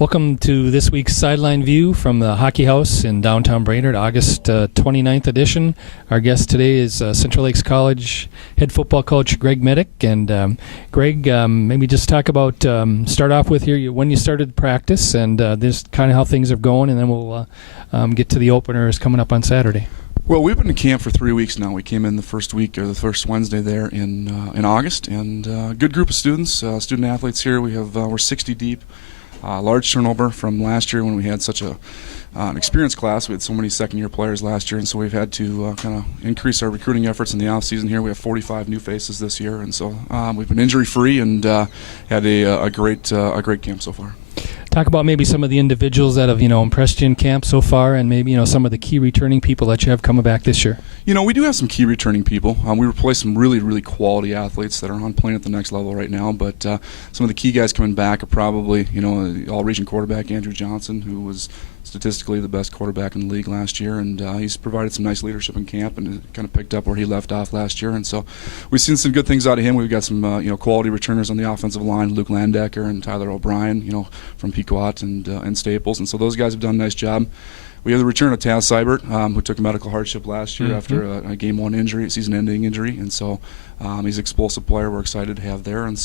Welcome to this week's Sideline View from the Hockey House in downtown Brainerd, August 29th edition. Our guest today is Central Lakes College head football coach Greg Medick. And Greg, maybe just talk about, start off with here when you started practice and this kind of how things are going, and then we'll get to the openers coming up on Saturday. Well, we've been in camp for 3 weeks now. We came in the first week, or the first Wednesday there in August, and good group of students, student athletes here. We're 60 deep. Large turnover from last year when we had such an experienced class. We had so many second-year players last year, and so we've had to kind of increase our recruiting efforts in the off-season here. We have 45 new faces this year, and so we've been injury-free and had a great camp so far. Talk about maybe some of the individuals that have, impressed you in camp so far, and maybe, some of the key returning people that you have coming back this year. We do have some key returning people. We replaced some really, really quality athletes that are on playing at the next level right now, but some of the key guys coming back are probably, all-region quarterback Andrew Johnson, who was statistically the best quarterback in the league last year, and he's provided some nice leadership in camp and kind of picked up where he left off last year, and so we've seen some good things out of him. We've got some quality returners on the offensive line, Luke Landecker and Tyler O'Brien, from Pequot and Staples, and so those guys have done a nice job. We have the return of Taz Seibert, who took a medical hardship last year after a Game 1 injury, a season-ending injury, and so he's an explosive player we're excited to have there. And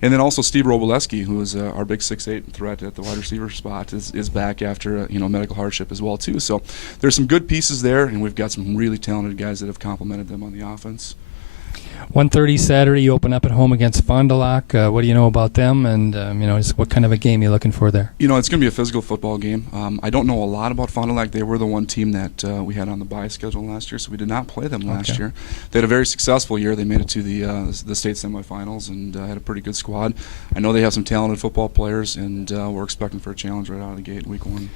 then also Steve Roboleski, who is our big 6'8" threat at the wide receiver spot, is back after medical hardship as well too. So there's some good pieces there, and we've got some really talented guys that have complemented them on the offense. 1:30 Saturday, you open up at home against Fond du Lac. What do you know about them, and what kind of a game you're looking for there? It's going to be a physical football game. I don't know a lot about Fond du Lac. They were the one team that we had on the bye schedule last year, so we did not play them last year. They had a very successful year. They made it to the state semifinals and had a pretty good squad. I know they have some talented football players, and we're expecting for a challenge right out of the gate week 1.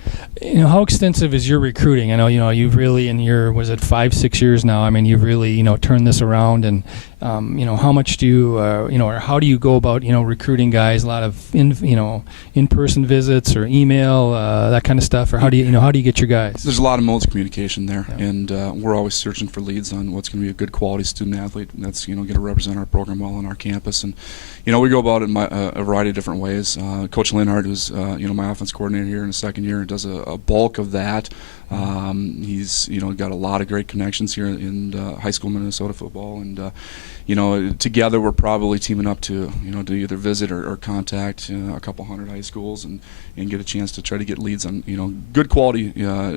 How extensive is your recruiting? I know you've really, in your 5-6 years now, you've really turned this around, and how much do you, or how do you go about, recruiting guys? A lot of in-person visits or email, that kind of stuff, or how do you get your guys? There's a lot of modes of communication there, and we're always searching for leads on what's going to be a good quality student athlete that's going to represent our program well on our campus, and we go about it in a variety of different ways. Coach Linhart, who's my offense coordinator here in his second year, does a bulk of that. He's got a lot of great connections here in high school Minnesota football, and together we're probably teaming up to either visit or contact a couple hundred high schools and get a chance to try to get leads on good quality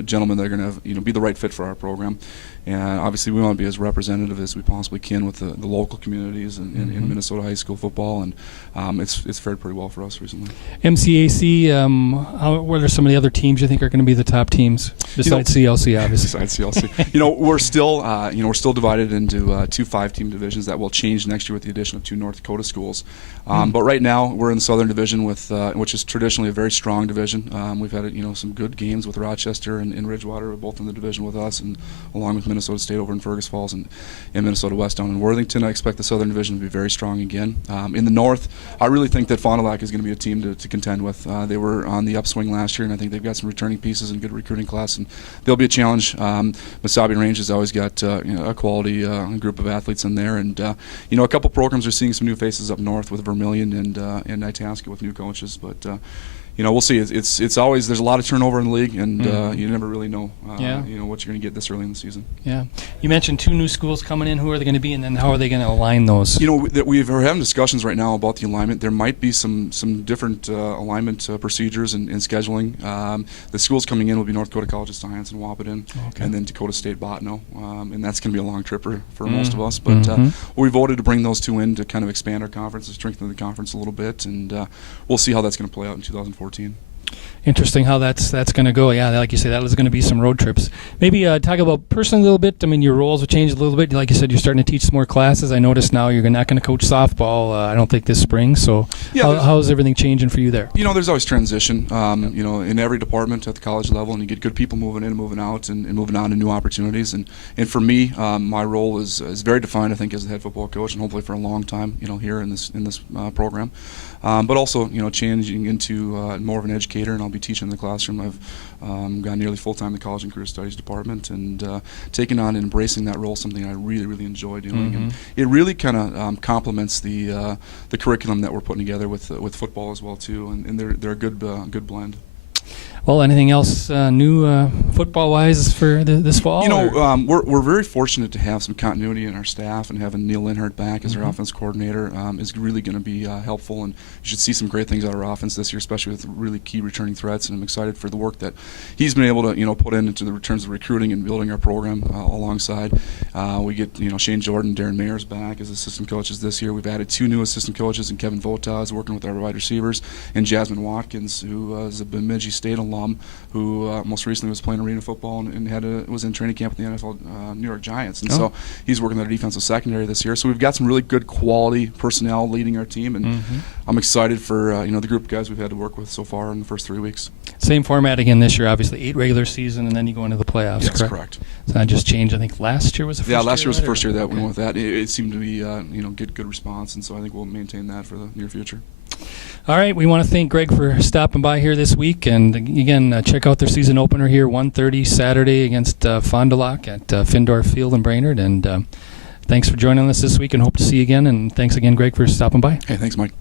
gentlemen that are going to be the right fit for our program. And obviously we want to be as representative as we possibly can with the local communities in Minnesota high school football, and it's fared pretty well for us recently. MCAC, what are some of the other teams you think are going to be the top teams besides CLC, obviously? Besides CLC, we're still divided into 2 5-team divisions that will change next year with the addition of 2 North Dakota schools. But right now we're in the Southern Division which is traditionally a very strong division. We've had some good games with Rochester and Ridgewater, both in the division with us, and along with Minnesota State over in Fergus Falls and Minnesota West down in Worthington. I expect the Southern Division to be very strong again. In the North, I really think that Fond du Lac is going to be a team to contend with. They were on the upswing last year, and I think they've got some returning pieces and good recruiting class, and they'll be a challenge. Masabi Range has always got a quality group of athletes in there, and a couple programs are seeing some new faces up north with Vermilion and Itasca with new coaches, but we'll see. It's always, there's a lot of turnover in the league, and you never really know what you're going to get this early in the season. Yeah, you mentioned 2 new schools coming in. Who are they going to be, and then how are they going to align those? We're having discussions right now about the alignment. There might be some different alignment procedures and scheduling. The schools coming in will be North Dakota College of Science in Wahpeton, and then Dakota State Botno, and that's going to be a long trip for most of us. But we voted to bring those 2 in to kind of expand our conference and strengthen the conference a little bit, and we'll see how that's going to play out in 2014. Interesting how that's going to go. Yeah, like you say, that is going to be some road trips. Maybe talk about personally a little bit. Your roles have changed a little bit. Like you said, you're starting to teach some more classes. I noticed now you're not going to coach softball, I don't think, this spring. So how's everything changing for you there? There's always transition, in every department at the college level, and you get good people moving in and moving out and moving on to new opportunities. And for me, my role is very defined, I think, as the head football coach, and hopefully for a long time, here in this program. But also, changing into more of an educator educator, and I'll be teaching in the classroom. I've gone nearly full-time in the College and Career Studies department, and taking on and embracing that role, something I really, really enjoy doing. And it really kind of complements the curriculum that we're putting together with football as well too, and they're a good blend. Well, anything else new football-wise for this fall? You know, we're very fortunate to have some continuity in our staff, and having Neil Linhart back as our offense coordinator is really going to be helpful, and you should see some great things out of our offense this year, especially with really key returning threats, and I'm excited for the work that he's been able to, put into the terms of recruiting and building our program alongside. We get, Shane Jordan, Darren Mayers back as assistant coaches this year. We've added 2 new assistant coaches, and Kevin Votaz working with our wide receivers, and Jasmine Watkins, who is a Bemidji State alum, who most recently was playing arena football and was in training camp with the NFL New York Giants, and so he's working at our defensive secondary this year. So we've got some really good quality personnel leading our team, and I'm excited for the group of guys we've had to work with so far in the first 3 weeks. Same format again this year, obviously 8 regular season, and then you go into the playoffs. Yes, correct. So that just changed. I think last year was the first year. Yeah, last year was the first year that we went with that. It seemed to be good response, and so I think we'll maintain that for the near future. All right, we want to thank Greg for stopping by here this week, and again, check out their season opener here, 1:30 Saturday against Fond du Lac at Findorf Field in Brainerd. And thanks for joining us this week, and hope to see you again. And thanks again, Greg, for stopping by. Hey, thanks, Mike.